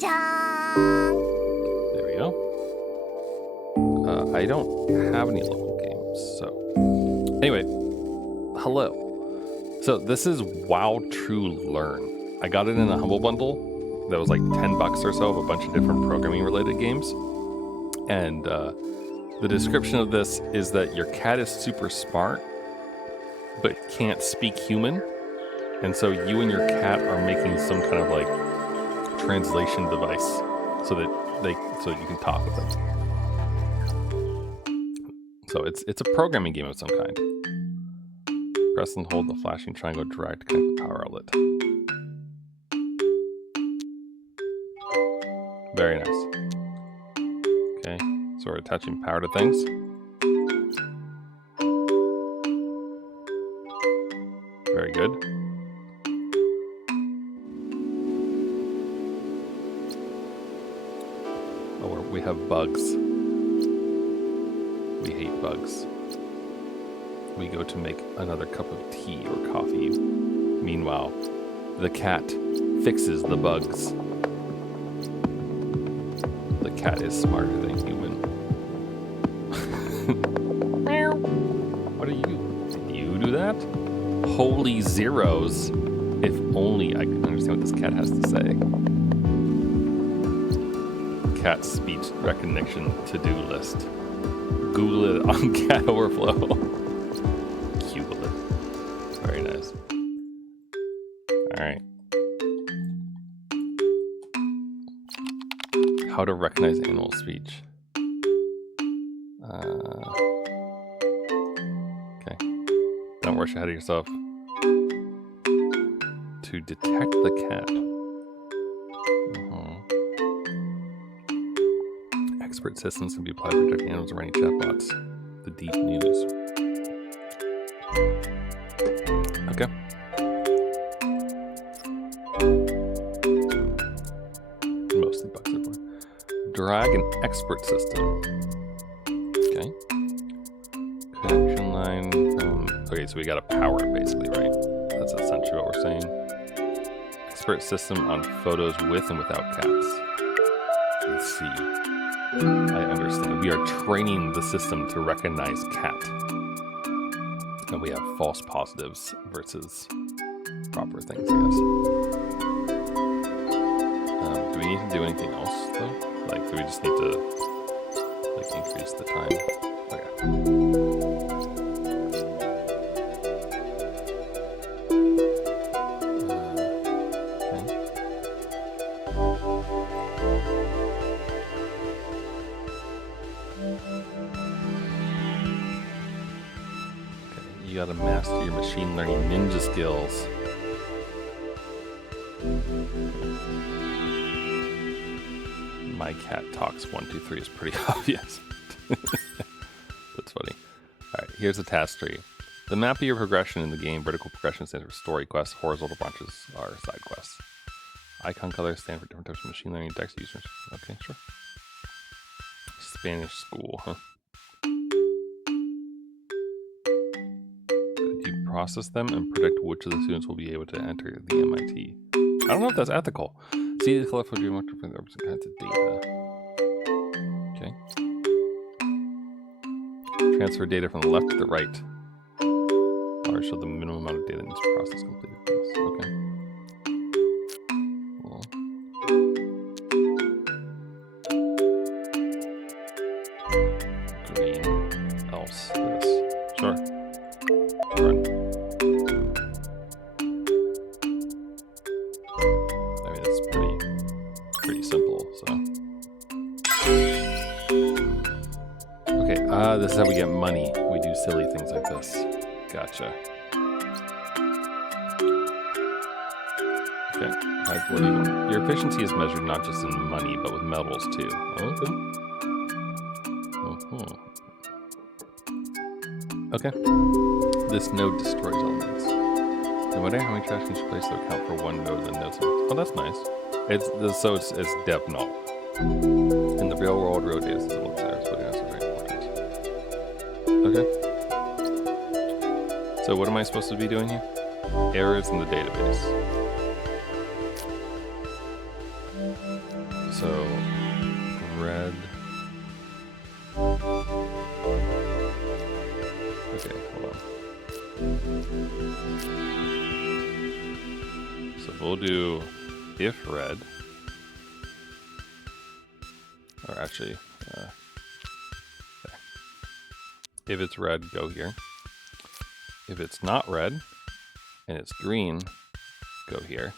There we go. I don't have any local games, so anyway, hello. So this is WoW True Learn. I got it in a Humble Bundle that was like $10 or so of a bunch of different programming related games. And the description of this is that your cat is super smart, but can't speak human. And so you and your cat are making some kind of like translation device so that you can talk with them. So it's a programming game of some kind. Press and hold the flashing triangle drag to connect the power outlet. Very nice. Okay, so we're attaching power to things. Very good. Oh, we have bugs. We hate bugs. We go to make another cup of tea or coffee. Meanwhile, the cat fixes the bugs. The cat is smarter than human. What are you? Did you do that? Holy zeros. If only I could understand what this cat has to say. Cat speech recognition to-do list. Google it on Cat Overflow. Google it. Very nice. Alright. How to recognize animal speech. Okay. Don't rush ahead of yourself. To detect the cat. Expert systems can be applied to detect animals and running chatbots. The deep news. Okay. Mostly bugs are born. Drag an expert system. Okay. Connection line. Okay, so we gotta power it basically, right? That's essentially what we're saying. Expert system on photos with and without cats. Let's see. I understand. We are training the system to recognize cat. And we have false positives versus proper things, I guess. Do we need to do anything else, though? Like, do we just need to, like, increase the time? Okay. You gotta master your machine learning ninja skills. My cat talks 1, 2, 3 is pretty obvious. That's funny. Alright, here's the task tree. The map of your progression in the game, vertical progression stands for story quests, horizontal branches are side quests. Icon colors stand for different types of machine learning text users. Okay, sure. Spanish school, huh? Process them and predict which of the students will be able to enter the MIT. I don't know if that's ethical. See the colorful geometric from the kinds of data. Okay. Transfer data from the left to the right. Or show the minimum amount of data needs to process completed. Okay. Cool. Green. Else this. Sure. Run. This is how we get money. We do silly things like this. Gotcha. Okay. What do you want? Your efficiency is measured not just in money, but with metals too. Okay. This node destroys elements. No matter how many trash cans you place, they'll count for one node in the nodes. Oh, that's nice. It's dev null. In the real world, road data is a little there, but it's very important. Okay. So what am I supposed to be doing here? Errors in the database. So red. Okay, hold on. So we'll do if red, or actually, there. If it's red, go here. If it's not red and it's green, go here.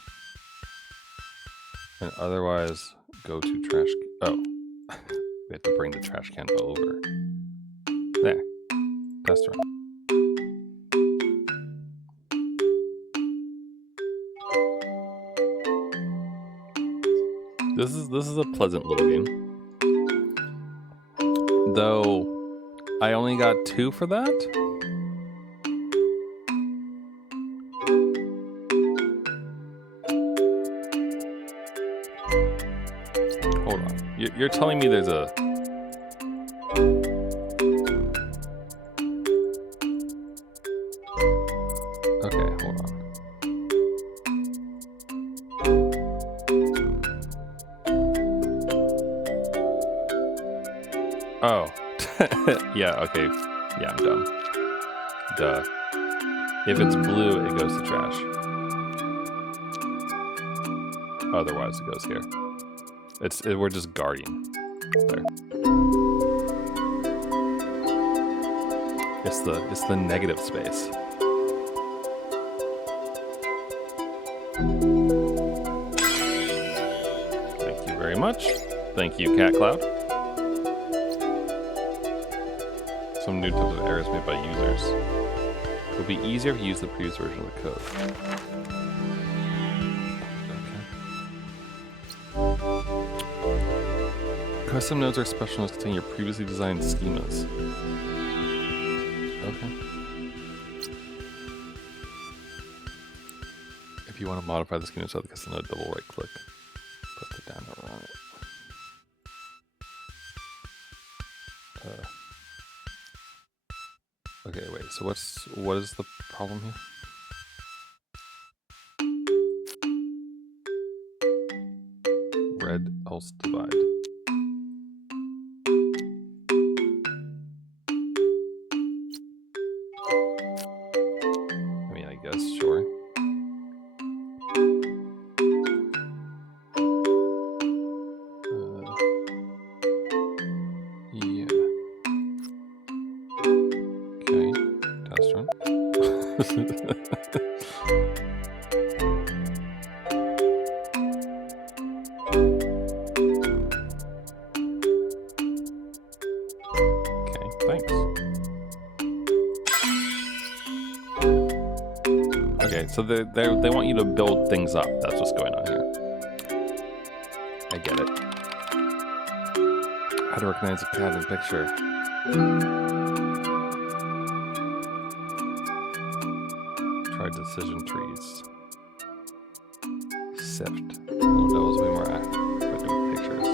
And otherwise, go to trash. Oh, we have to bring the trash can over. There. Test run. This is a pleasant little game. Though I only got 2 for that. Hold on. You're telling me there's a... Okay, hold on. Oh. Yeah, okay. Yeah, I'm dumb. Duh. If it's blue, it goes to trash. Otherwise, it goes here. We're just guarding. There. It's the negative space. Thank you very much. Thank you, Cat Cloud. Some new types of errors made by users. It will be easier if you use the previous version of the code. Okay. Custom nodes are special nodes containing your previously designed schemas. Okay. If you want to modify the schema inside the custom node, double right click. Press it down and run it. Okay, wait, so what is the problem here? Red else divide. I mean, I guess, sure. Yeah. Okay, test run. So they want you to build things up. That's what's going on here. I get it. How to recognize a cat in a picture. Try decision trees. Sift. Oh, that was way more accurate. But do pictures.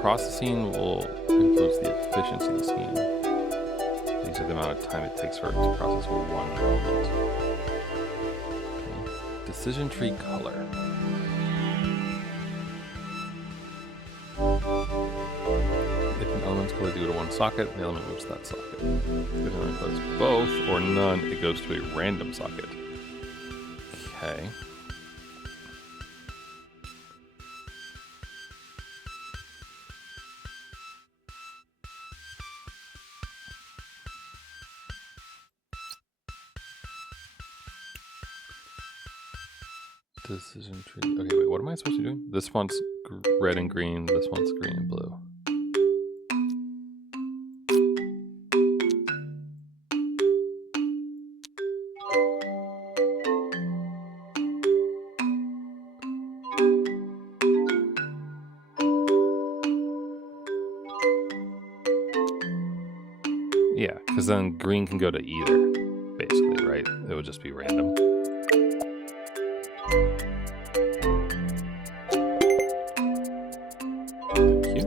Processing will influence the efficiency of the scheme. These are the amount of time it takes for it to process one element. Okay. Decision tree color. If an element's color due to one socket, the element moves to that socket. If an element colors both or none, it goes to a random socket. Okay. Decision tree. Okay, wait, what am I supposed to be doing? This one's red and green, this one's green and blue. Yeah, because then green can go to either, basically, right? It would just be random. Thank you.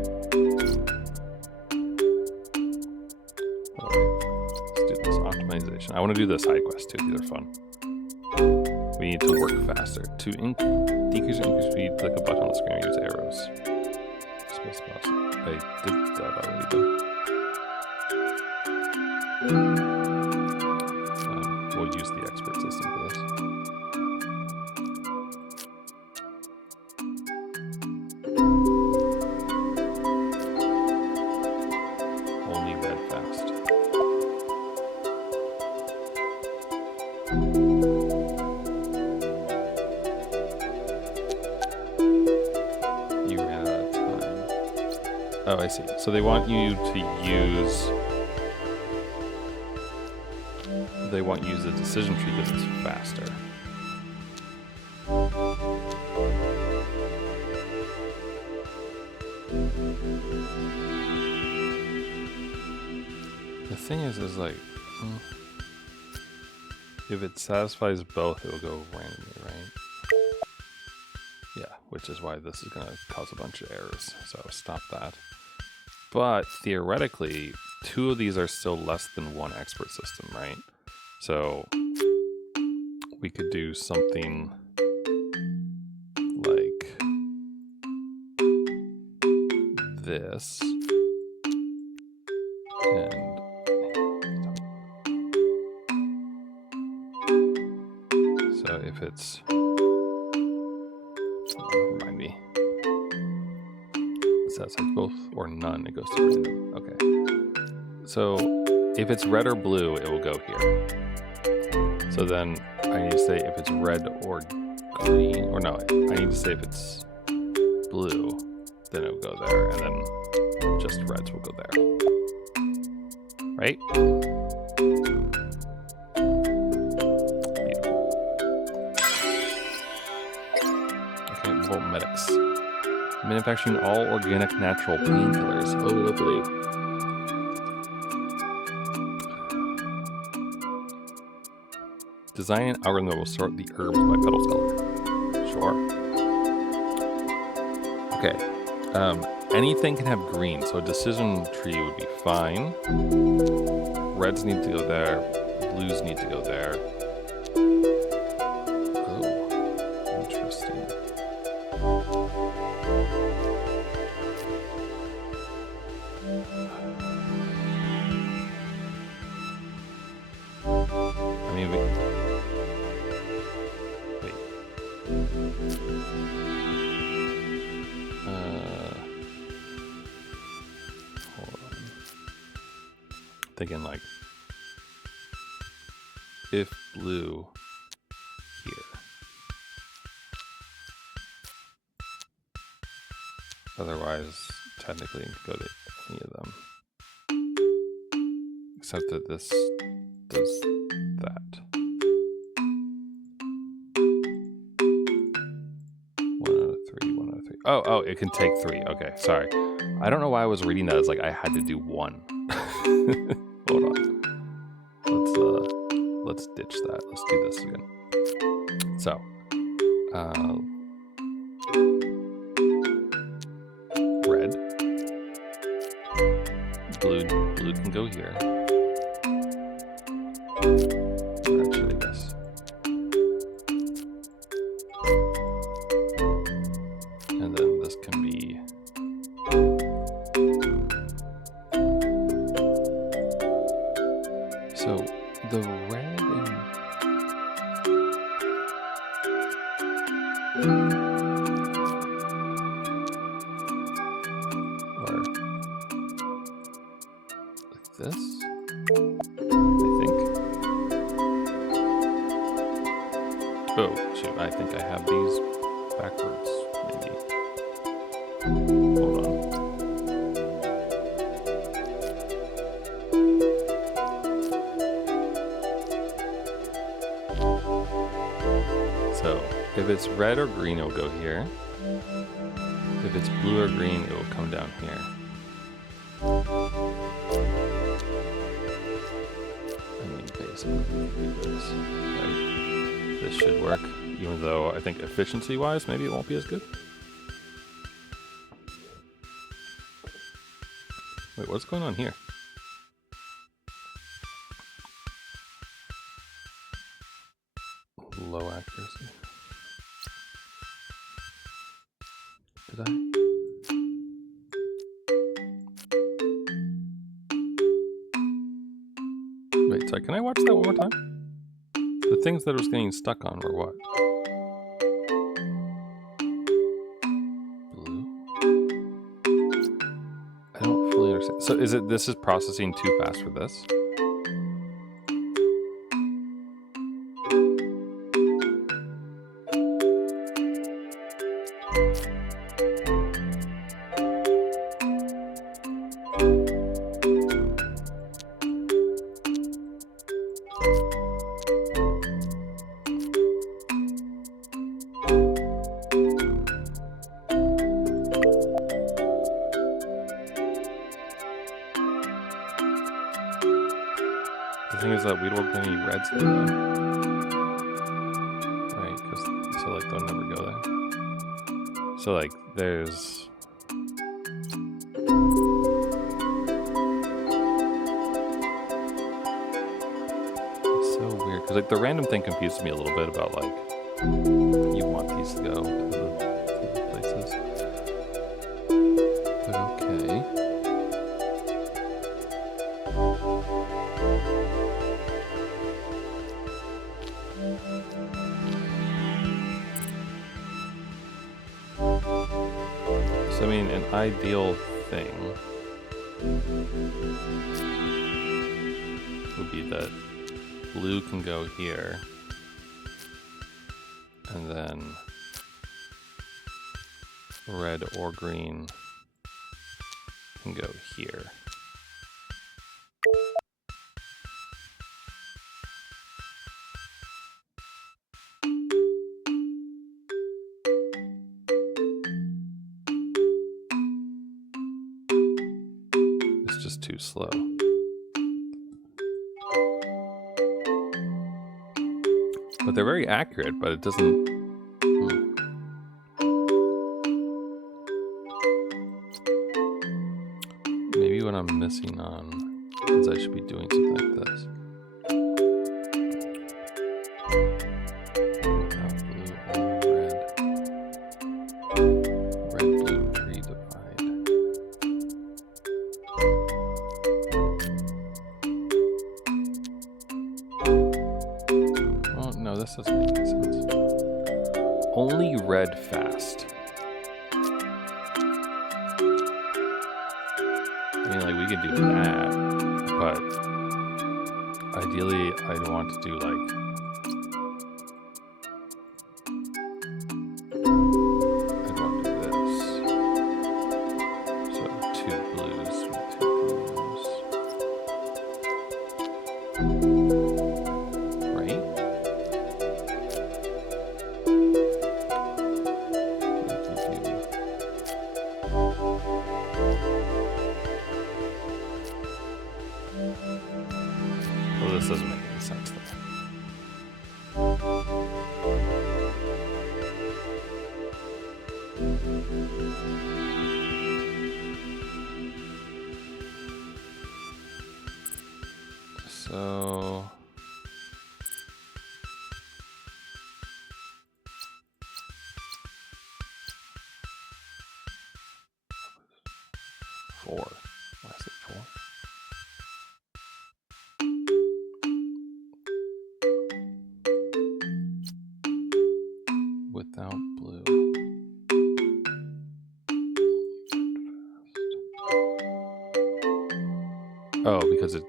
All right, let's do this optimization. I want to do this side quest too. These are fun. We need to work faster. To decrease or increase speed, click a button on the screen and use arrows. Space mouse. I did that already though. We'll use the expert system for this. Only red fast. You ran out of time. Oh, I see. So they want you to use... They want you to use a decision tree because it's faster. The thing is like, if it satisfies both, it will go randomly, right? Yeah, which is why this is gonna cause a bunch of errors, so stop that. But theoretically, 2 of these are still less than 1 expert system, right? So we could do something like this, and so if it's, remind me, it says like both or none, it goes to random. Okay, so if it's red or blue, it will go here. So then I need to say if it's red or green, or no, I need to say if it's blue, then it'll go there, and then just reds will go there. Right? Beautiful. Okay, Volt Medics. Manufacturing all organic natural painkillers. Oh, lovely. Design an algorithm that will sort the herbs by petals color. Sure. Okay. Anything can have green, so a decision tree would be fine. Reds need to go there. Blues need to go there. Oh, interesting. I mean, wait. Hold on. Thinking like, if blue here. Otherwise, technically, it could go to any of them. Except that this does that. 1 out of 3, 1 out of 3. Oh, it can take 3. Okay, sorry. I don't know why I was reading that as like I had to do 1. Hold on. Let's ditch that. Let's do this again. So, red, blue can go here. Actually, this. And then this can be. So the red and or like this, I think. Oh shoot, I think I have these backwards, maybe. Hold on. So if it's red or green, it will go here. If it's blue or green, it will come down here. I mean, basically, this, right? This should work, even though I think efficiency-wise, maybe it won't be as good. Wait, what's going on here? low accuracy. Did I? Wait, sorry, can I watch that one more time? The things that I was getting stuck on were what? Blue? I don't fully understand. So this is processing too fast for this? The thing is that we don't get any reds here though. Right, because so like they'll never go there. So like there's it's so weird because like the random thing confuses me a little bit about like you want these to go to the places. But okay. So I mean, an ideal thing would be that blue can go here, and then red or green can go here. It's just too slow. But they're very accurate, but it doesn't... Maybe what I'm missing on is I should be doing something like this. Without blue, only red. Red, blue, tree divide. Oh, no, this doesn't make any sense. Only red fast. I mean, like, we could do that, but ideally, I'd want to do, like, I'd want to do this. So, 2 blues with 2 blues. Right? Well, this doesn't make any sense though. So... Four. Why is it 4? Without blue. Oh, because it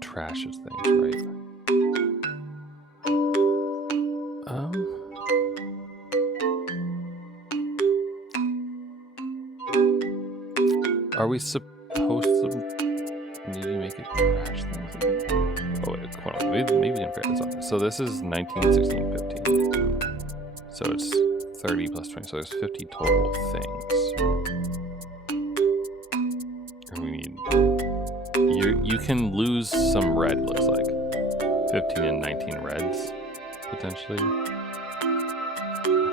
trashes things, right? Are we supposed to maybe make it trash things a bit? Oh wait, hold on. Maybe we can figure this out. So this is 19, 16, 15. So it's 30 plus 20, so there's 50 total things. And we need... You can lose some red, looks like. 15 and 19 reds, potentially.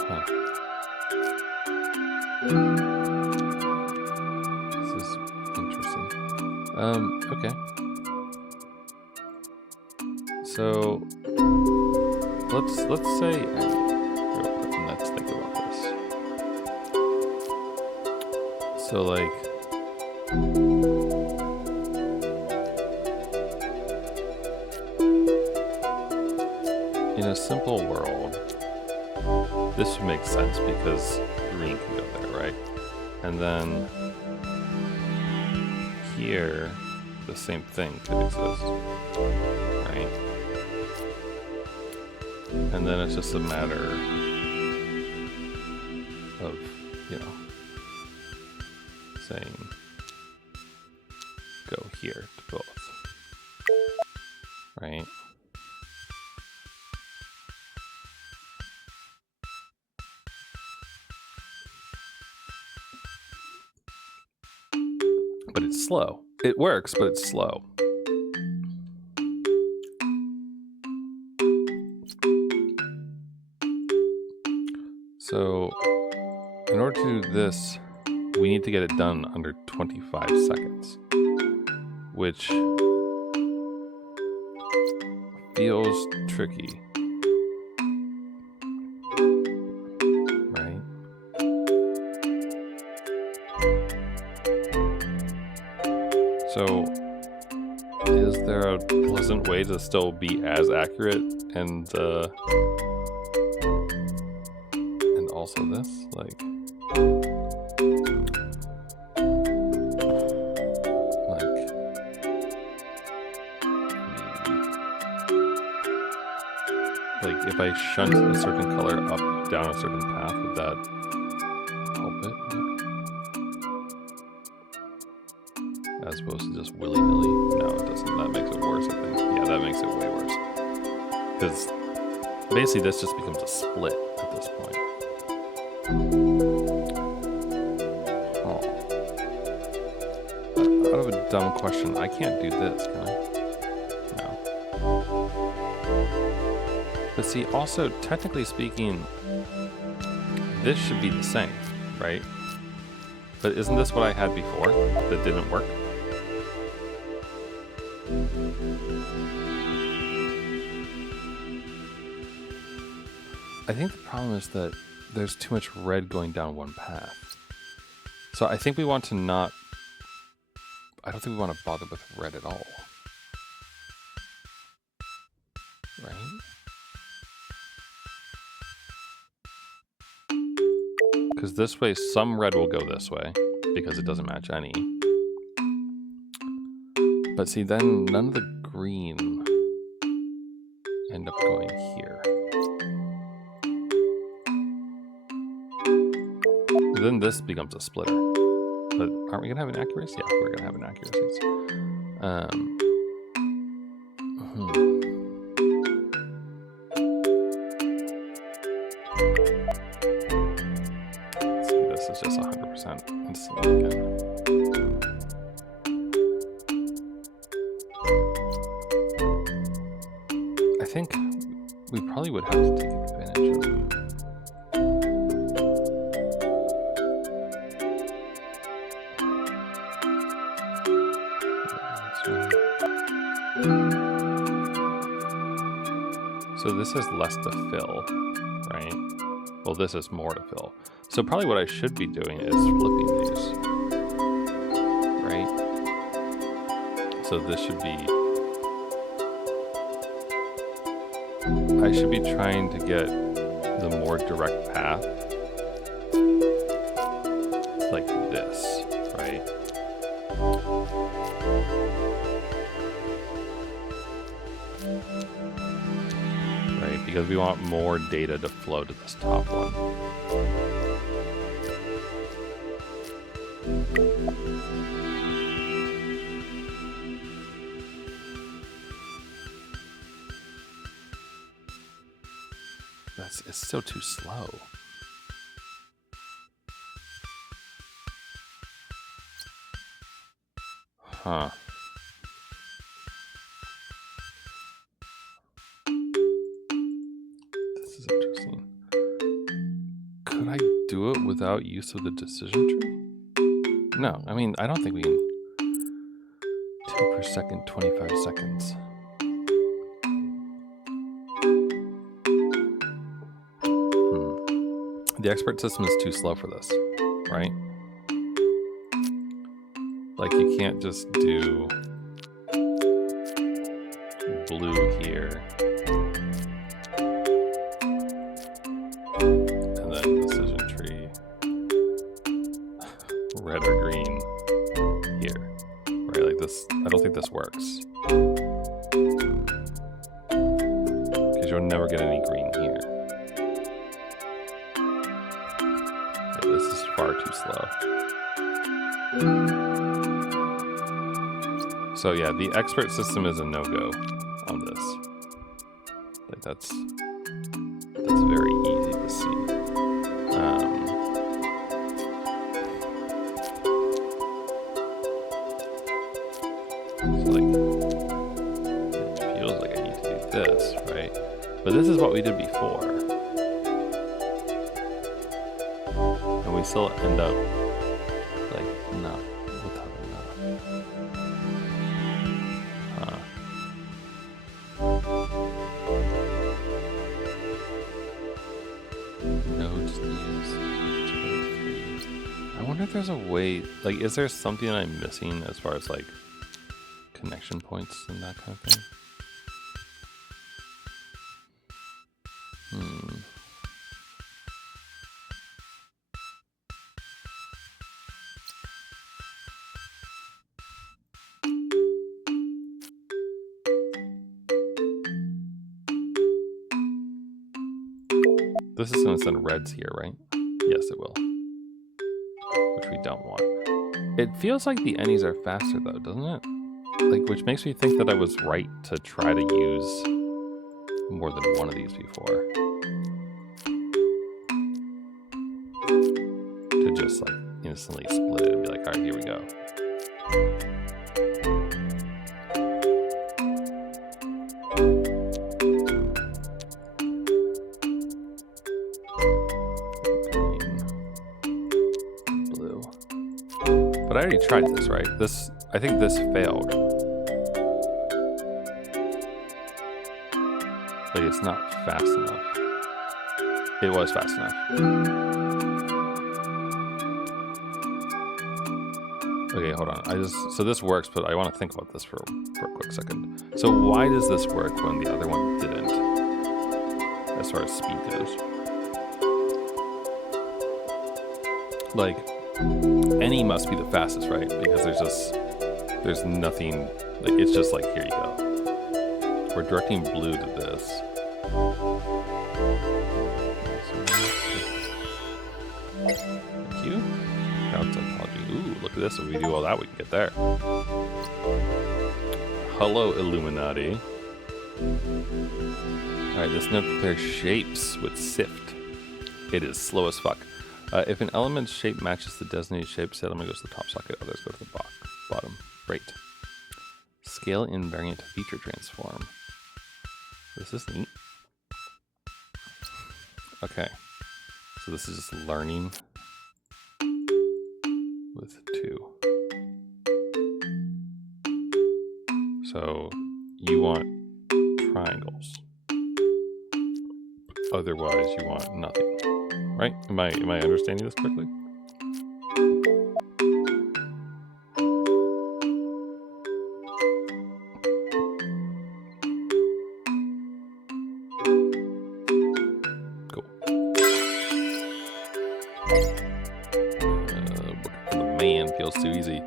Huh. This is interesting. Okay. So... let's say, and let's think about this. So like, in a simple world, this would make sense because green can go there, right? And then here, the same thing could exist, right? And then it's just a matter of, you know, saying go here to both, right? But it's slow. It works, but it's slow. So in order to do this, we need to get it done under 25 seconds, which feels tricky, right? So is there a pleasant way to still be as accurate and also this, like if I shunt a certain color up, down a certain path, would that help it? As opposed to just willy-nilly? No, it doesn't. That makes it worse, I think. Yeah, that makes it way worse. Because basically this just becomes a split at this point. Oh. Out of a dumb question, I can't do this, can I? No. But see, also, technically speaking, this should be the same, right? But isn't this what I had before that didn't work? I think the problem is that there's too much red going down one path. So I think we want to not... I don't think we want to bother with red at all. Right? Because this way, some red will go this way, because it doesn't match any. But see, then none of the green end up going here. Then this becomes a splitter. But aren't we going to have inaccuracies? Yeah, we're going to have inaccuracies. This is just 100% instantly again. I think we probably would have to take advantage of so this is less to fill, right? Well, this is more to fill. So probably what I should be doing is flipping these, right? So this should be... I should be trying to get the more direct path like this, right? Right, because we want more data to flow to this top one. It's still too slow. Huh. This is interesting. Could I do it without use of the decision tree? No, I mean, I don't think we can. 2 per second, 25 seconds. The expert system is too slow for this, right? Like, you can't just do blue here and then decision tree red or green here, right? Like this, I don't think this works because you'll never get any green here. Yeah, this is far too slow. So yeah, the expert system is a no-go on this. Like that's very easy to see. So like, it feels like I need to do this, right? But this is what we did before. And we still end up like not. I wonder if there's a way, like, is there something I'm missing as far as like connection points and that kind of thing? This is going to send reds here, right? Yes, it will. Which we don't want. It feels like the any's are faster though, doesn't it? Like, which makes me think that I was right to try to use more than one of these before. To just like instantly split it and be like, all right, here we go. But I already tried this, right? I think this failed. Like, it's not fast enough. It was fast enough. Okay, hold on. So this works, but I want to think about this for a quick second. So why does this work when the other one didn't? As far as speed goes. Like, any must be the fastest, right? Because there's nothing, like, it's just like, here you go. We're directing blue to this. Thank you. Crowd psychology. Ooh, look at this. If we do all that, we can get there. Hello, Illuminati. Alright, this node prepares shapes with sift. It is slow as fuck. If an element's shape matches the designated shape, said element goes to the top socket, others go to the bottom. Great. Scale invariant feature transform. This is neat. Okay. So this is just learning with 2. So you want triangles. Otherwise you want nothing. Right? Am I understanding this correctly? Cool. Working for the man feels too easy.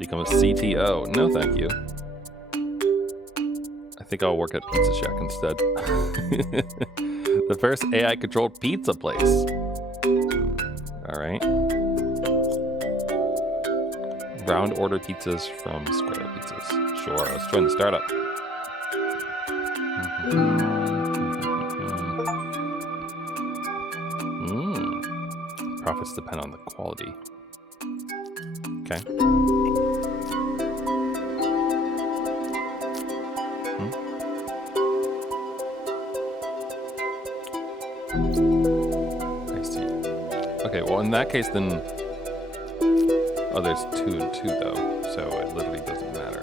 Become a CTO. No, thank you. I think I'll work at Pizza Shack instead. The first AI-controlled pizza place. All right. Round order pizzas from Square Pizzas. Sure, let's join the startup. Profits depend on the quality. Okay. I see. Okay, well in that case then, oh, there's 2 and 2 though, so it literally doesn't matter,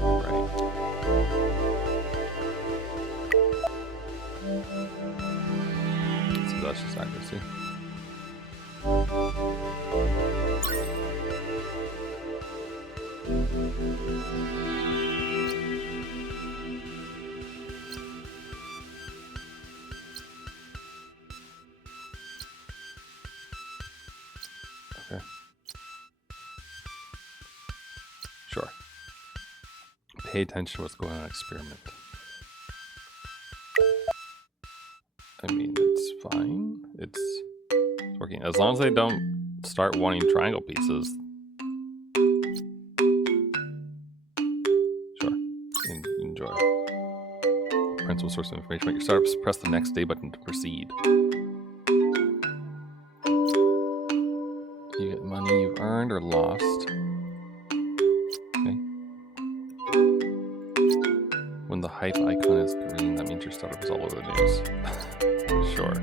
right? So that's just accuracy. pay attention to what's going on in experiment. I mean, it's fine. It's working. As long as they don't start wanting triangle pieces. Sure. Enjoy. Principal source of information. Make your startups. Press the next day button to proceed. You get money you've earned or lost. Okay. When the hype icon is green, that means your startup is all over the news. Sure.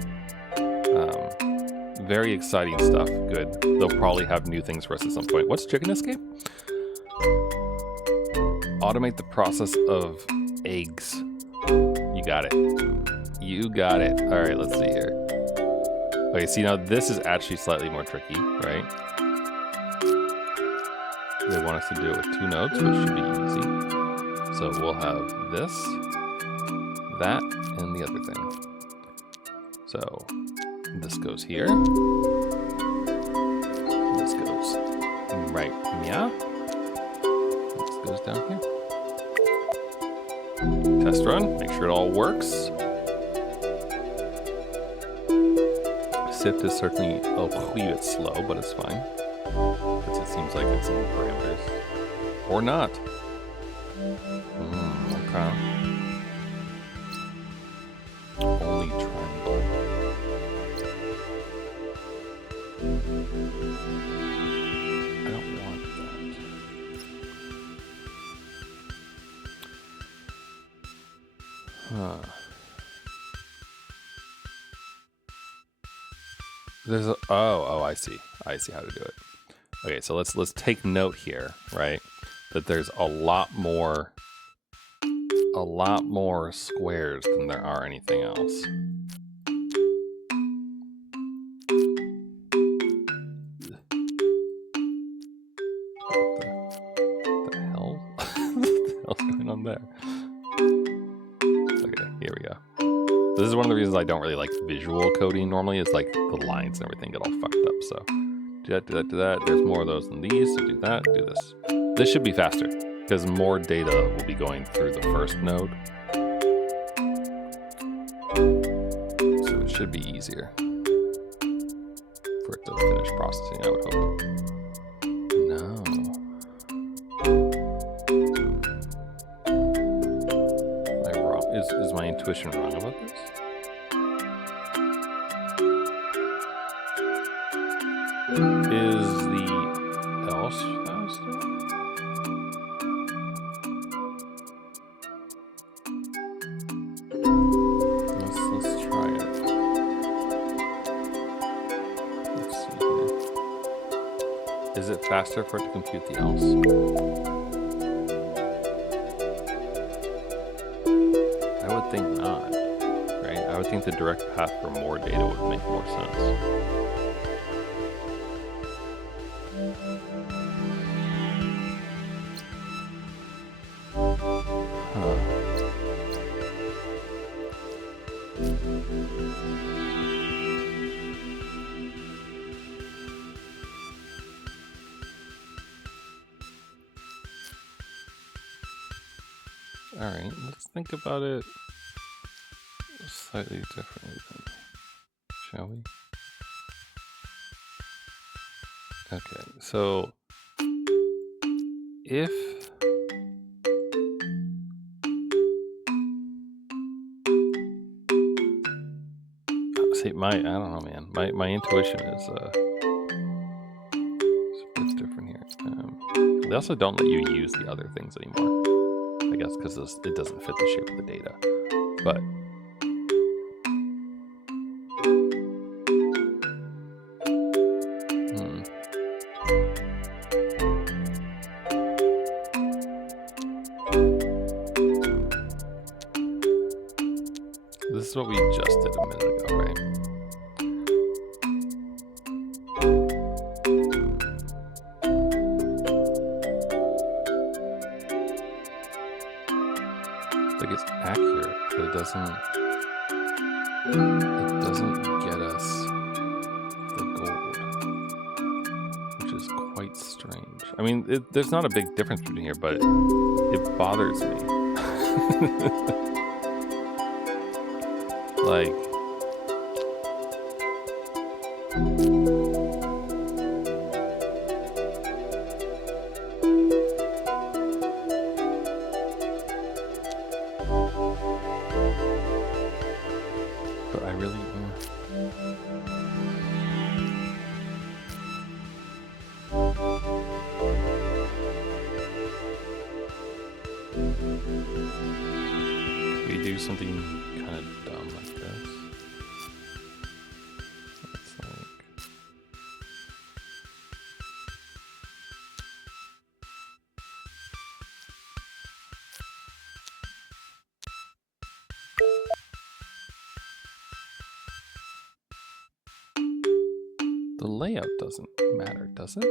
Very exciting stuff. Good. They'll probably have new things for us at some point. What's Chicken Escape? Automate the process of eggs. You got it. You got it. All right, let's see here. Okay, see now this is actually slightly more tricky, right? They want us to do it with 2 nodes, which should be easy. So we'll have this, that, and the other thing. So this goes here. This goes right here. This goes down here. Test run, make sure it all works. Sift is certainly a wee bit slow, but it's fine. Because it seems like it's in the parameters. Or not. Okay. Only triangle. I don't want that. Huh. There's a I see. I see how to do it. Okay, so let's take note here, right? That there's a lot more squares than there are anything else. What the hell? What the hell's going on there? Okay, here we go. This is one of the reasons I don't really like visual coding normally, is like the lines and everything get all fucked up. So do that, do that, do that. There's more of those than these, so do that, do this. This should be faster because more data will be going through the first node. So it should be easier for it to finish processing, I would hope. No. Am I wrong? Is my intuition wrong about this? Is the else faster? Let's try it. Let's see here. Is it faster for it to compute the else? I would think not, right? I would think the direct path for more data would make more sense. All right, let's think about it slightly differently then, shall we? Okay, so if see I don't know, man. My intuition is a bit different here. They also don't let you use the other things anymore. I guess because it doesn't fit the shape of the data. But this is what we just did a minute ago, right? Like it's accurate, but it doesn't get us the gold, which is quite strange. I mean, there's not a big difference between here, but it bothers me. Like, but I really. Could we do something kind of dumb like this? It's like. The layout doesn't matter, does it?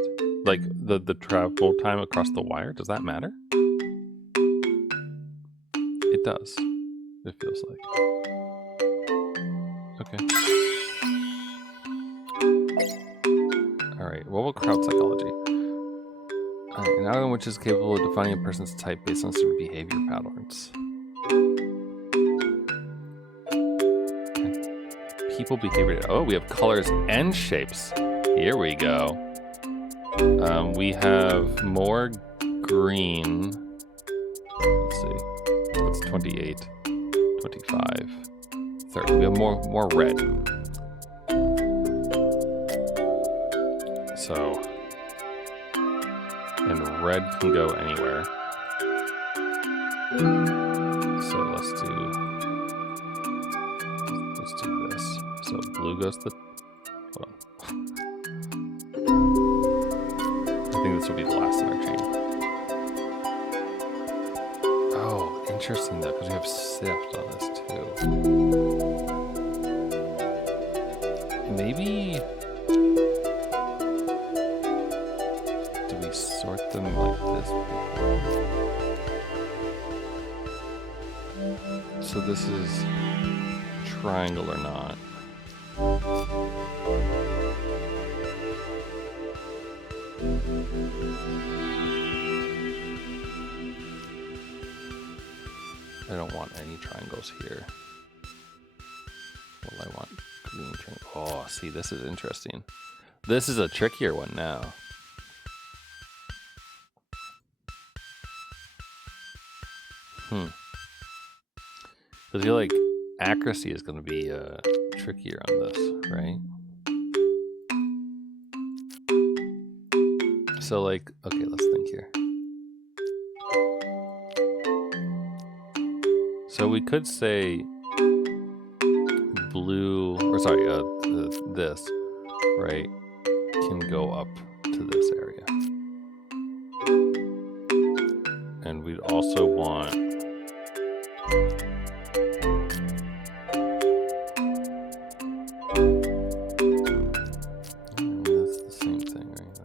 Like the travel time across the wire, does that matter? It does. It feels like. Okay. Alright, what about crowd psychology? Alright, an algorithm which is capable of defining a person's type based on certain behavior patterns. Okay. People behavior. Oh, we have colors and shapes. Here we go. We have more green. Let's see. That's 28, 25, 30. We have more red. So, and red can go anywhere. So let's do this. So blue goes to the, hold on. I think this will be the last in our chain. Oh, interesting though, because we have sift on this too. Maybe. Do we sort them like this before? So this is triangle or not? I don't want any triangles here. Well, I want green triangle. Oh, see, this is interesting. This is a trickier one now. I feel like accuracy is going to be trickier on this, right? So like, okay, let's think here. So we could say blue, or sorry, this, right, can go up to this area. And we'd also want that's the same thing, right?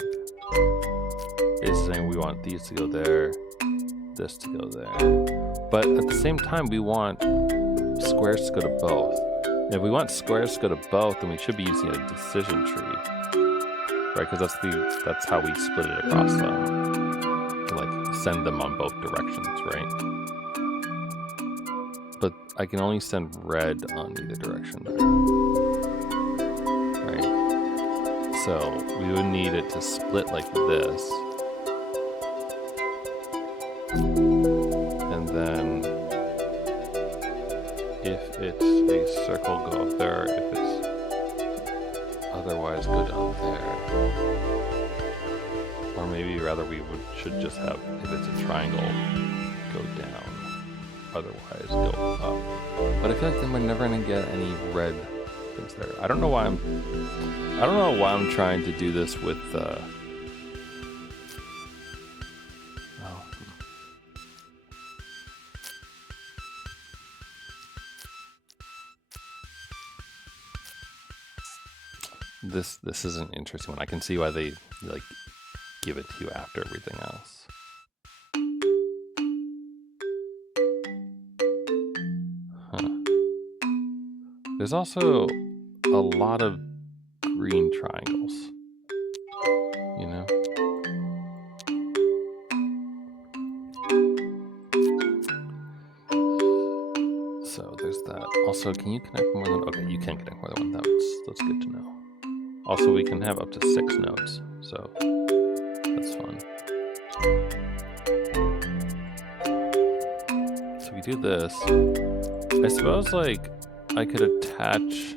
It's saying we want these to go there, this to go there. But at the same time, we want squares to go to both. And if we want squares to go to both, then we should be using a decision tree, right? Because that's how we split it across them, like send them on both directions, right? But I can only send red on either direction there, right? So we would need it to split like this. And then if it's a circle, go up there. If it's otherwise, go down there. Or maybe rather we should just have, if it's a triangle, go down. Otherwise, go up. But I feel like then we're never gonna get any red things there. I don't know why I'm trying to do this with This is an interesting one. I can see why they like give it to you after everything else. Huh. There's also a lot of green triangles, you know? So there's that. Also, can you connect more than... Okay, you can connect more than one. That's good to know. Also, we can have up to 6 nodes, so that's fun. So we do this. I suppose, like, I could attach...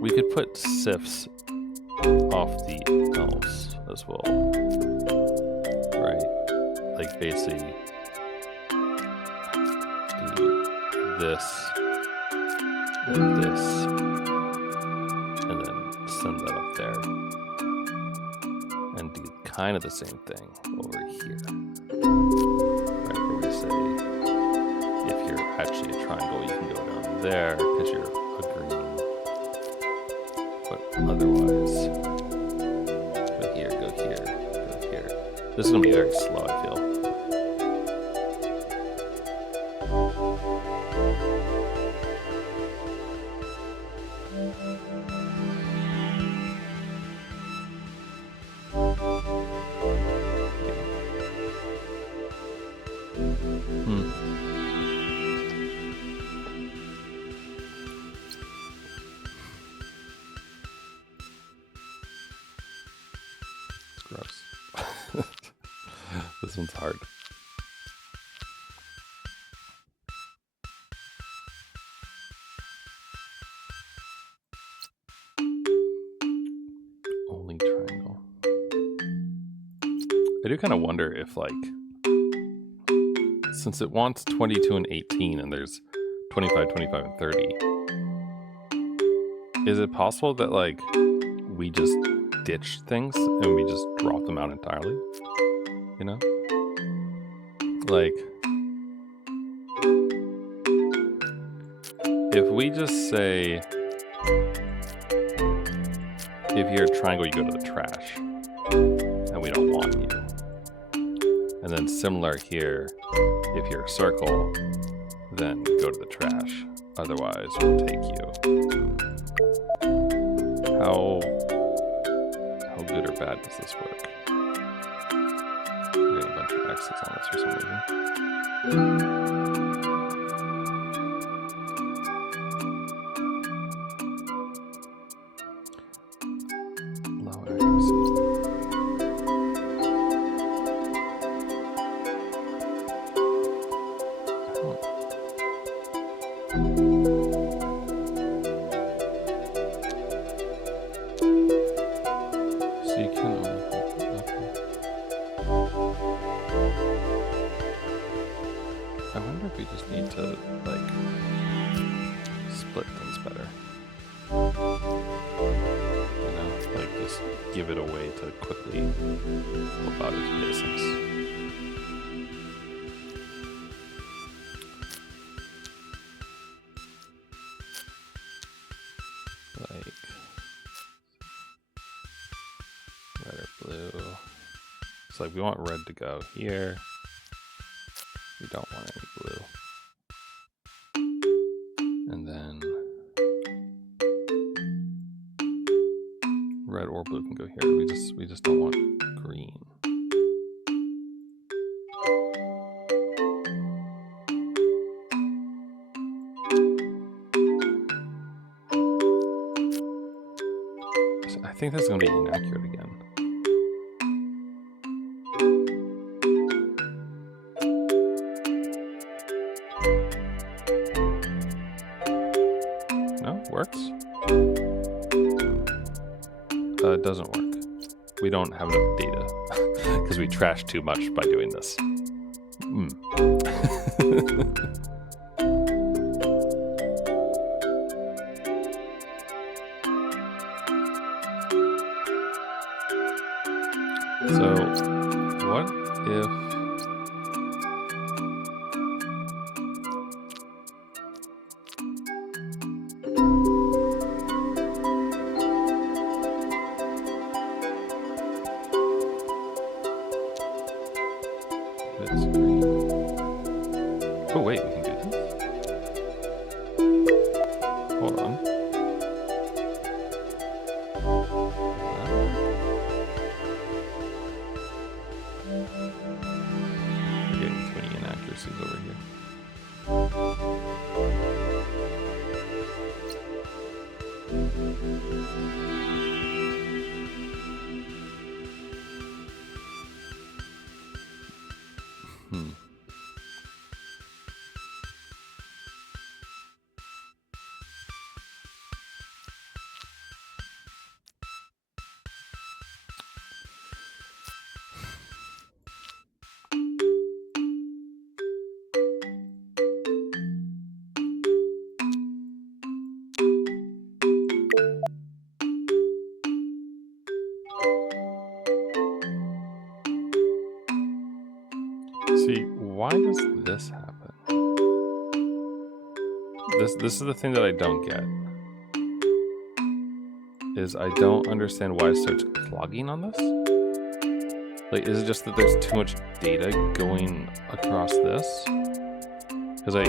We could put sifts off the else as well. Right? Like, basically... this and this, and then send that up there, and do kind of the same thing over here, right? Where we say if you're actually a triangle, you can go down there because you're a green, but otherwise, go here, go here, go here. This is gonna be very slow, I feel. This one's hard. Only triangle. I do kind of wonder if, like, since it wants 22 and 18 and there's 25, 25, and 30, is it possible that, like, we just ditch things and we just drop them out entirely? You know? Like, if we just say, if you're a triangle, you go to the trash, and we don't want you. And then similar here, if you're a circle, then go to the trash. Otherwise, we'll take you. How good or bad does this work? We're getting a bunch of X's on this for some reason. Low accuracy. So you can only have, okay. I wonder if we just need to, like, split things better. You know, like, just give it a way to quickly go about its business. Like, red or blue. It's like we want red to go here. We don't want any blue. And then red or blue can go here. We just don't want green. I think that's going to be inaccurate again. No, works. It doesn't work. We don't have enough data because we trashed too much by doing this. So, what if... it's green? Oh wait, we can do this? Hold on. We're getting too many inaccuracies over here. See, why does this happen? This is the thing that I don't get. Is I don't understand why it starts clogging on this. Like, is it just that there's too much data going across this? Because like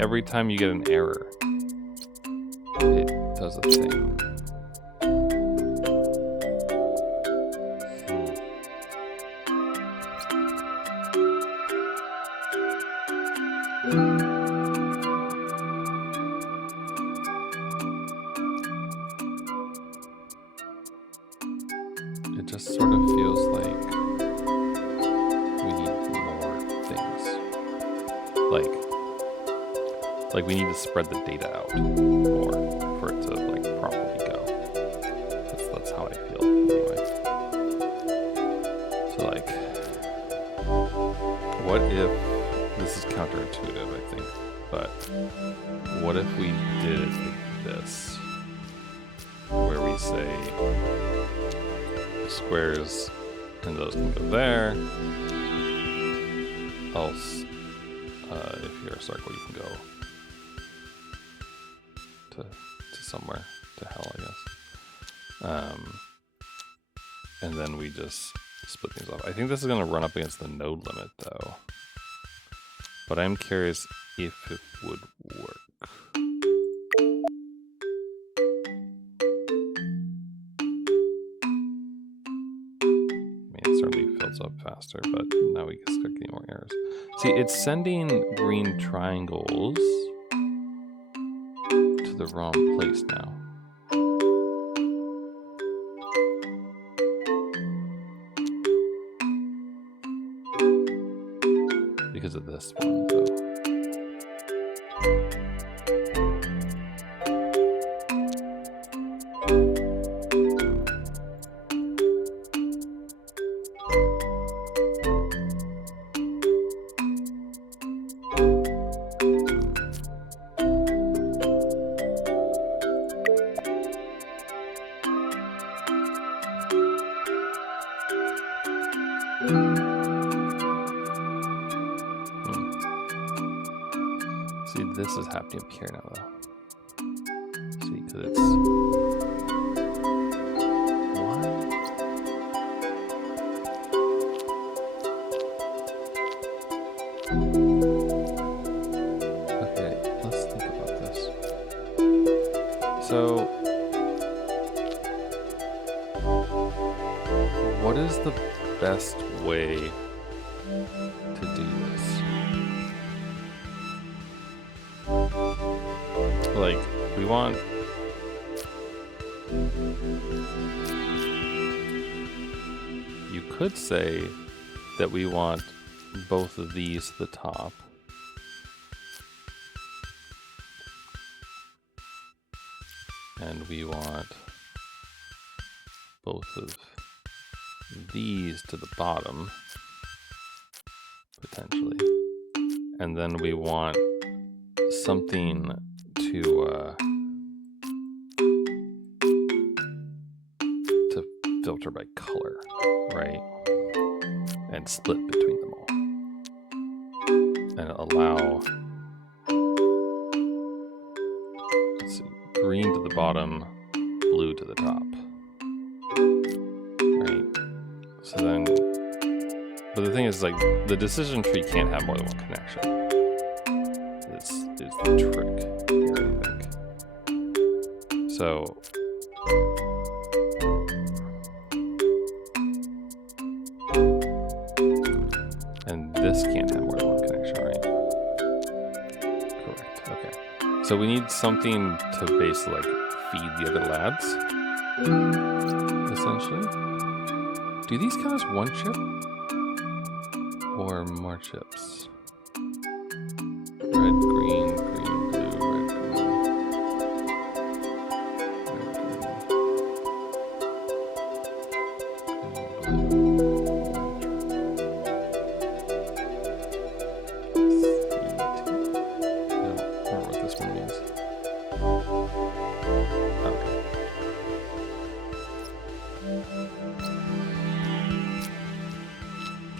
every time you get an error, it does a thing. It just sort of feels like we need more things. Like we need to spread the data out more for it to like properly go. That's how I feel anyway. So like, what if this is counterintuitive, I think, but what if we did it like this, where we say squares and those can go there, else if you're a circle you can go to somewhere, to hell I guess, and then we just split things off. I think this is going to run up against the node limit though, but I'm curious if it would work. Certainly fills up faster, but now we can start getting more errors. See, it's sending green triangles to the wrong place now. Because of this one, though. See, this is happening up here now, though. See, because it's... What? Okay, let's think about this. So... what is the best way to do this? Like, we want... You could say that we want both of these to the top. And we want both of these to the bottom, potentially. And then we want something to filter by color, right? And split between them all. And allow, let's see, green to the bottom, blue to the top. Right? So then, but the thing is, like, the decision tree can't have more than one connection. This is the trick here, I think. So, and this can't have more than one connection, right? Correct, okay. So we need something to basically, like, feed the other lads, essentially. Do these count as one chip? Or more chips? Red, green, green, blue, red, green. Red, green.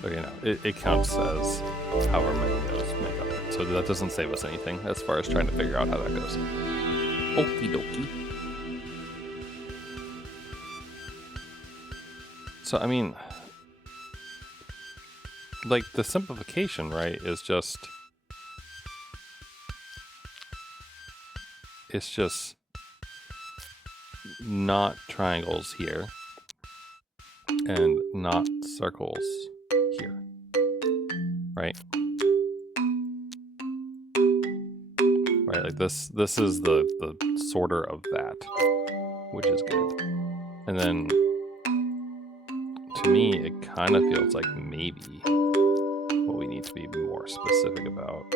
Okay, no, it counts as however many nodes make up it. So that doesn't save us anything as far as trying to figure out how that goes. Okie dokie. So, I mean, like, the simplification, right, is just... It's just not triangles here and not circles here, right? Right, like this is the sorter of that, which is good. And then to me, it kind of feels like maybe what we need to be more specific about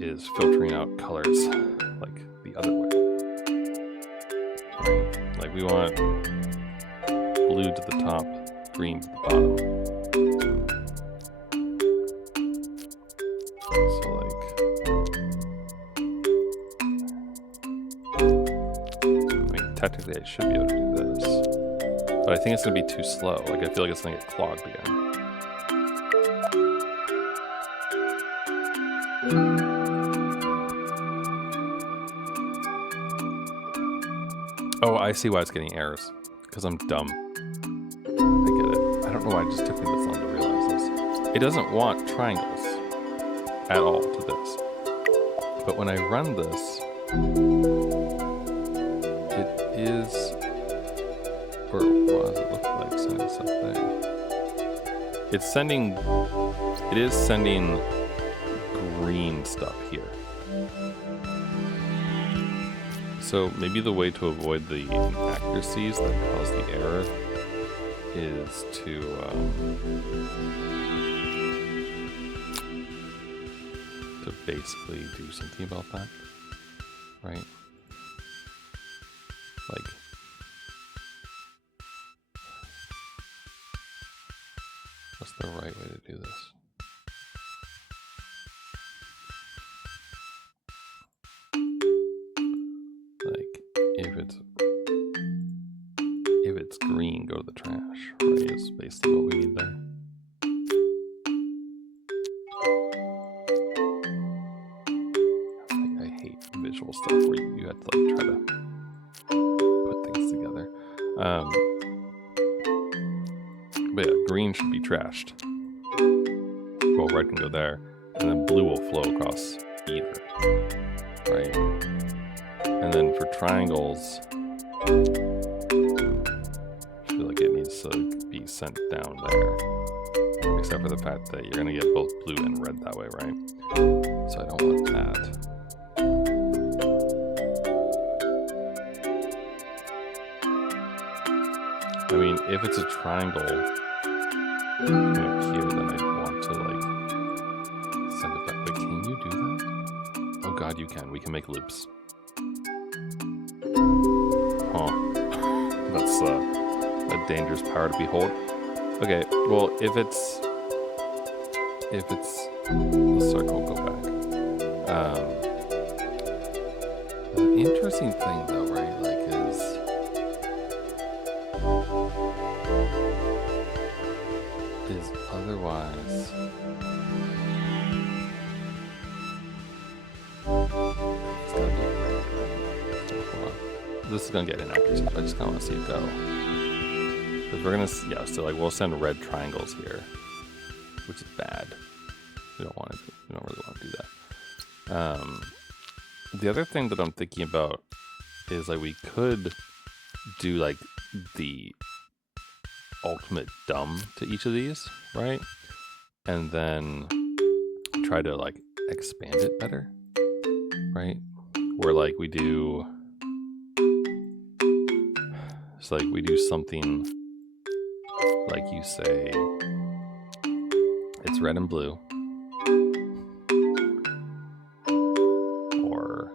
is filtering out colors like the other way. Right? Like we want blue to the top, green to the bottom. So like, I mean, technically I should be able to do this, but I think it's gonna be too slow. Like I feel like it's gonna get clogged again. Oh, I see why it's getting errors. Because I'm dumb. I get it. I don't know why it just took me this long to realize this. It doesn't want triangles at all to this. But when I run this, it is... Or what does it look like sending stuff there? It's sending... It is sending green stuff here. So maybe the way to avoid the inaccuracies that cause the error is to basically do something about that, right? Like, what's the right way to do this? If it's green, go to the trash, right? Is basically what we need there. I hate visual stuff where you have to like try to put things together. But yeah, green should be trashed. Well, red can go there, and then blue will flow across either, right? And then for triangles, I feel like it needs to be sent down there. Except for the fact that you're going to get both blue and red that way, right? So I don't want that. I mean, if it's a triangle coming up here, then I'd want to like send it back. Wait, can you do that? Oh god, you can. We can make loops. Huh. That's a dangerous power to behold. Okay, well, if it's the circle, go back. The interesting thing, though, right? Like, is otherwise. It's gonna be red. Hold on. This is gonna get inaccuracy, but I just kind of want to see it go. Because we're gonna, yeah, so like we'll send red triangles here, which is bad. We don't want to. We don't really want to do that. The other thing that I'm thinking about is like we could do like the ultimate dumb to each of these, right? And then try to like expand it better, right? Where like we do, it's like we do something like you say, it's red and blue. Or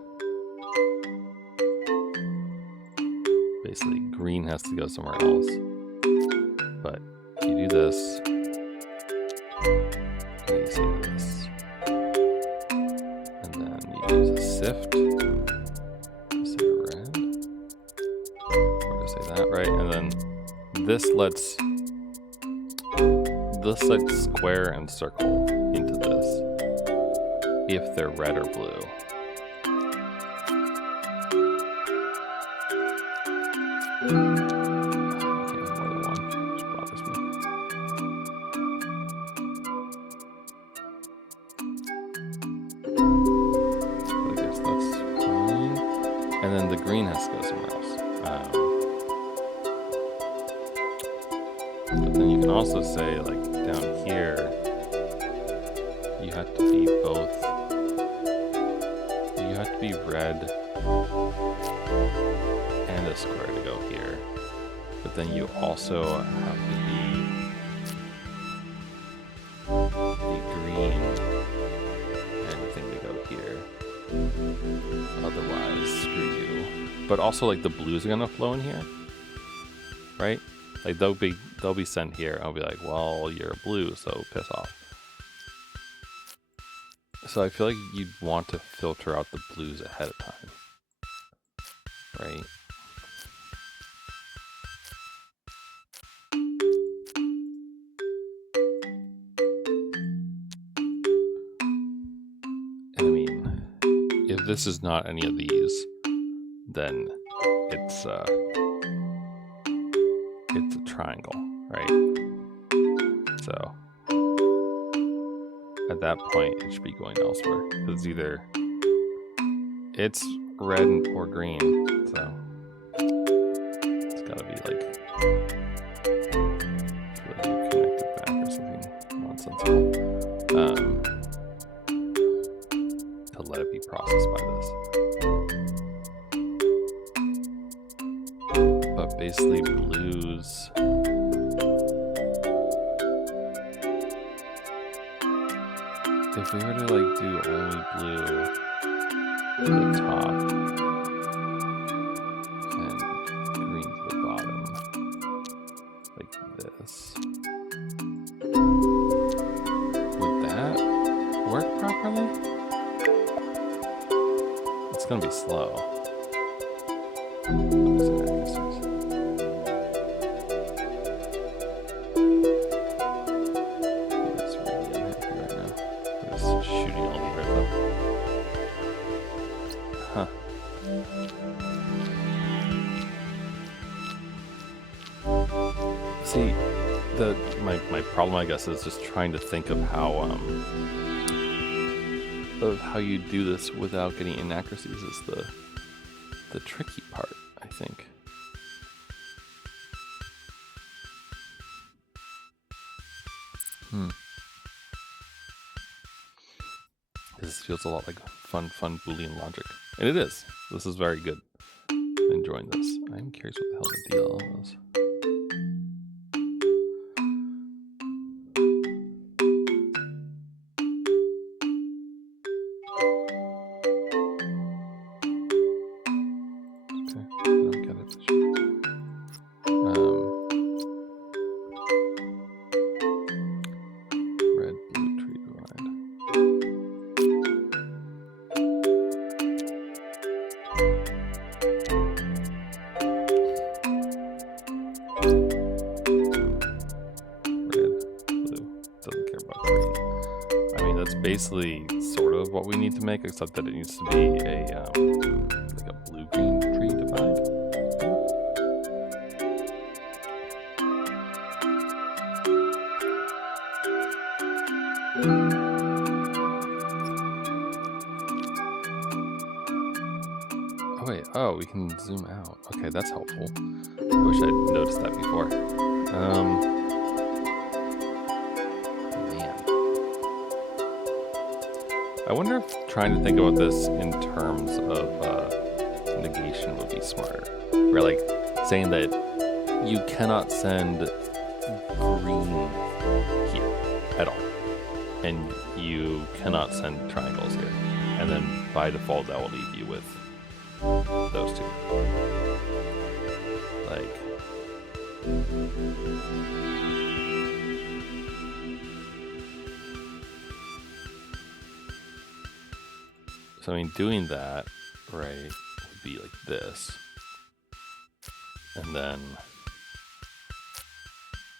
basically green has to go somewhere else. But you do this, and you say this, and then you use a sift to say red, or to say that, right? And then this lets this like square and circle into this if they're red or blue. I can't have more than one. It just bothers me. But I guess that's fine. And then the green has to go somewhere else. But then you can also say, like, down here, you have to be both. You have to be red and a square to go here. But then you also have to be green and a thing to go here. Otherwise, screw you. But also, like, the blues are gonna flow in here, right? Like they'll be sent here. I'll be like, well, you're a blue, so piss off. So I feel like you'd want to filter out the blues ahead of time, right? And I mean, if this is not any of these, then it's a triangle, right? So at that point, it should be going elsewhere. Because either it's red or green, so it's gotta be like connected back or something nonsensical to let it be processed by this. But basically, blues. If we were to like do only blue to the top and green to the bottom, like this, would that work properly? It's gonna be slow. What is it? See, my problem, I guess, is just trying to think of how you do this without getting inaccuracies is the tricky part, I think. This feels a lot like fun Boolean logic, and it is. This is very good. I'm enjoying this. I'm curious what the hell the deal is. Basically sort of what we need to make, except that it needs to be a like a blue-green tree divide. Oh wait, oh, we can zoom out. Okay, that's helpful. I wish I'd noticed that before. I wonder if trying to think about this in terms of negation would be smarter. Where, like, saying that you cannot send green here at all. And you cannot send triangles here. And then by default, that will leave you with those two. Like... So, I mean, doing that, right, would be like this. And then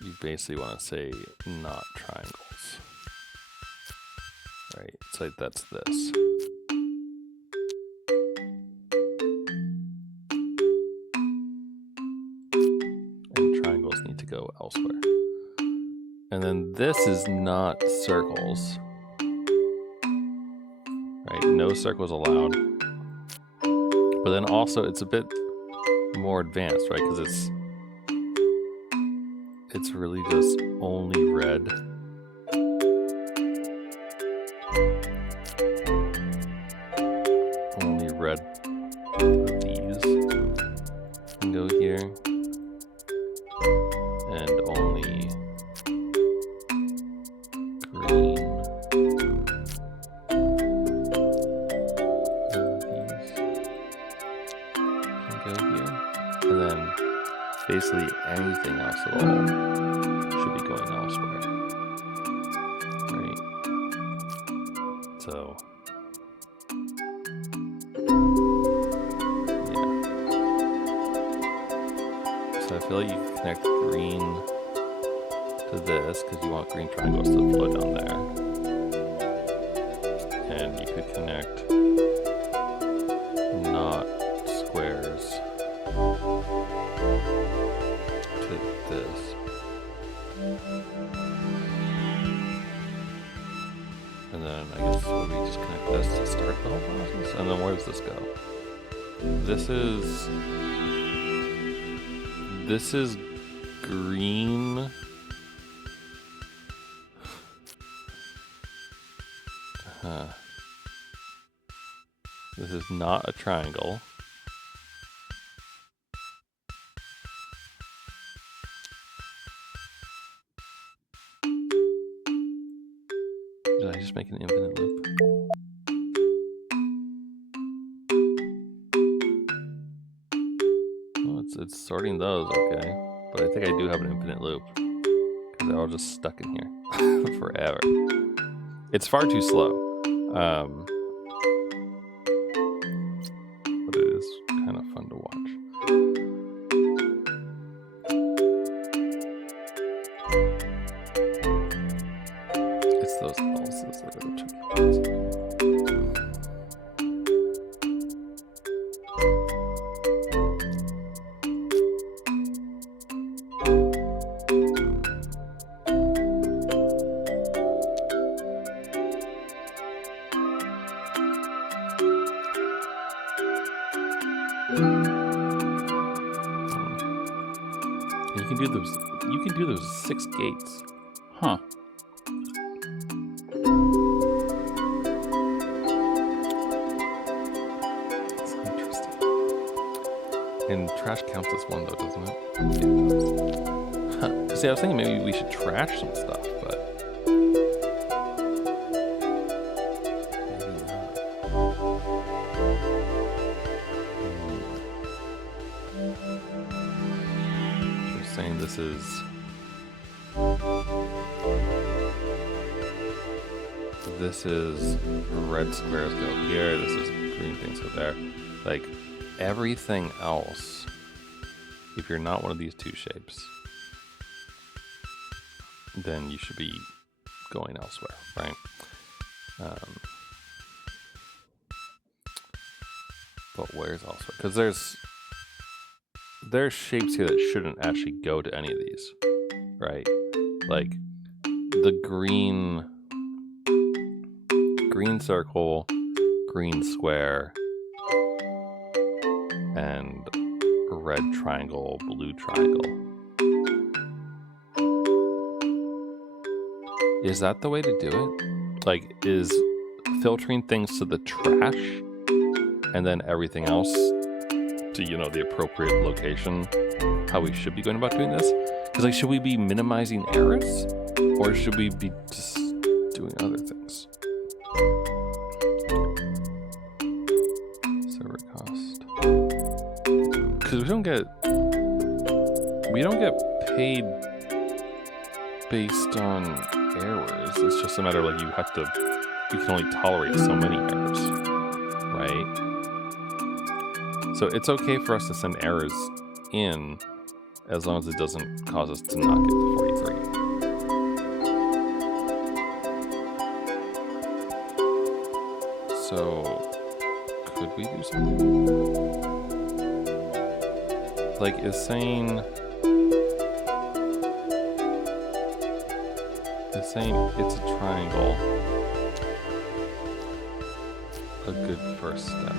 you basically want to say not triangles. Right, so that's this. And triangles need to go elsewhere. And then this is not circles. Right, no circles allowed. But then also it's a bit more advanced, right? Because it's really just only red. Only red of these can go here. And only green of these can go here. And then basically anything else at all should be going elsewhere. Right? So yeah. So I feel like you can connect green to this because you want green triangles to flow down there. And you could connect not squares to this. And then I guess would we just connect this to start the whole process? And then where does this go? This is green. This is not a triangle. Did I just make an infinite loop? Well, it's sorting those, okay. But I think I do have an infinite loop. Because they're all just stuck in here forever. It's far too slow. But it is kind of fun to watch. It's those pulses that are the tricky ones. You can do those 6 gates. Huh. That's interesting. And trash counts as one though, doesn't it? Yeah, it does. Huh. See, I was thinking maybe we should trash some stuff, but maybe not. You're saying this is red squares go here, this is green things go there. Like everything else, if you're not one of these two shapes, then you should be going elsewhere, right? But where's elsewhere? Because there's shapes here that shouldn't actually go to any of these, right? Like the green circle, green square, and red triangle, blue triangle. Is that the way to do it? Like, is filtering things to the trash and then everything else to, you know, the appropriate location how we should be going about doing this? Because, like, should we be minimizing errors or should we be just doing other things? Server cost. Because we don't get paid based on errors. It's just a matter of, like, you can only tolerate so many errors, right? So it's okay for us to send errors in as long as it doesn't cause us to not get to 43. So, could we do something? Like, is saying it's a triangle a good first step?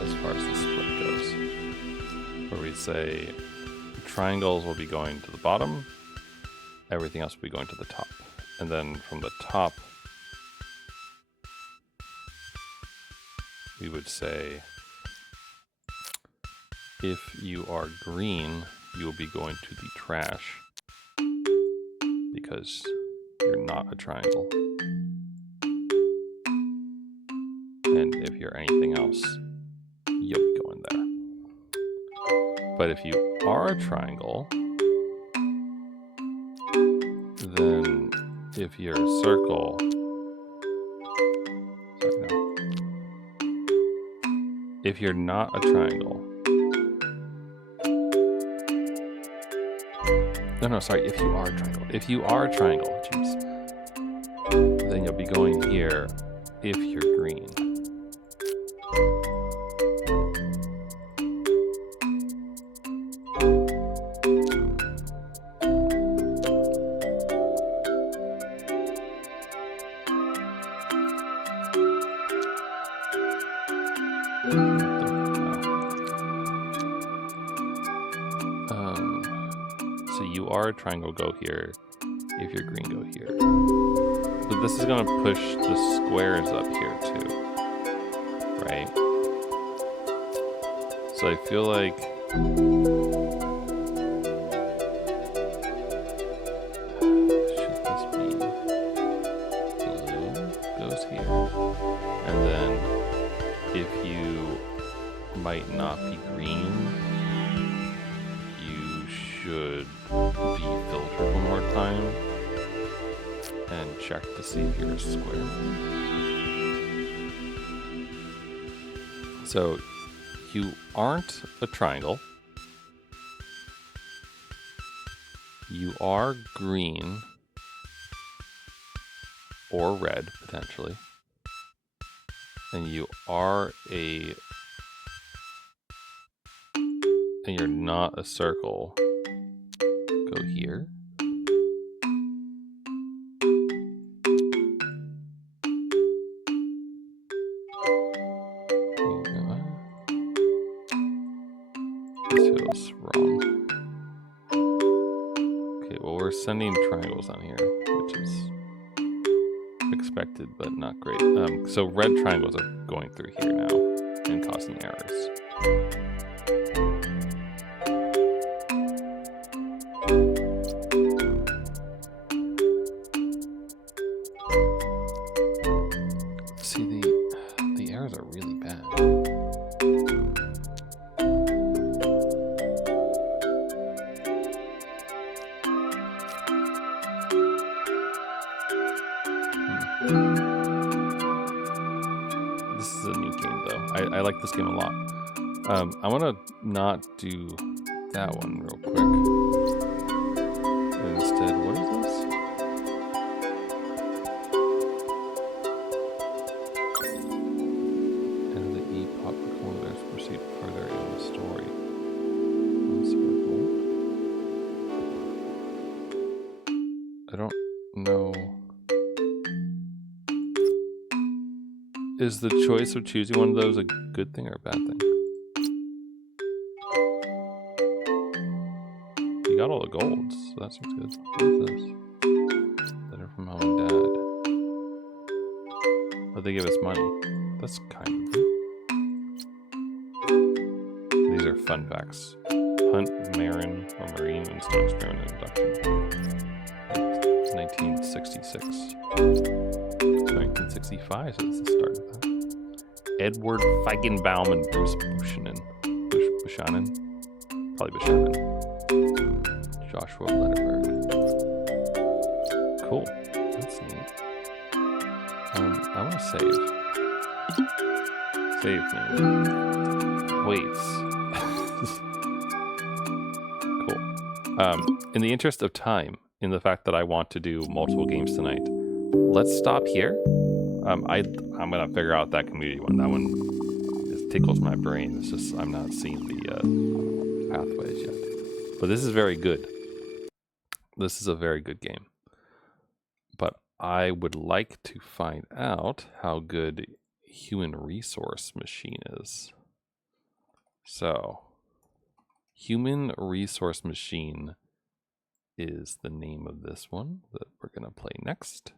As far as the split goes, where we say triangles will be going to the bottom, everything else will be going to the top, and then from the top we would say, if you are green, you will be going to the trash because you're not a triangle. And if you're anything else, you'll be going there. But if you are a triangle, then if you're a circle, if you're not a triangle, if you are a triangle. If you are a triangle, jeez, then you'll be going here if you're green. So you are a triangle, go here. If you're green, go here. But this is going to push the squares up here too, right? So I feel like should this be blue? Goes here. And then if you might not be green, you should be filtered one more time and check to see if you're a square. So you aren't a triangle. You are green or red potentially. And you are and you're not a circle. Go here. This feels wrong. Okay, well we're sending triangles on here, which is expected but not great. So red triangles are going through here now and causing errors. See, the errors are really bad. This is a neat game though. I like this game a lot. I want to not do that one real quick. And instead, what is this? And the E-pop recorders proceed further in the story. I don't know. Is the choice of choosing one of those a good thing or a bad thing? You got all the golds, so that seems good. What is this? Letter from mom and dad. But they give us money. That's kind of good. These are fun facts. Hunt, Marin, or Marine, and Stone Experiment Induction. 1966. 1965, so this is the start of that. Edward Feigenbaum and Bruce Buchanan. Buchanan? Probably Buchanan. Joshua Letterberg. Cool. That's neat. I want to save. Save me. Wait. Cool. In the interest of time, in the fact that I want to do multiple games tonight, let's stop here. I'm gonna figure out that community one. That one just tickles my brain. It's just I'm not seeing the pathways yet. But this is very good. This is a very good game. But I would like to find out how good human resource machine is. So, human resource machine is the name of this one that we're going to play next.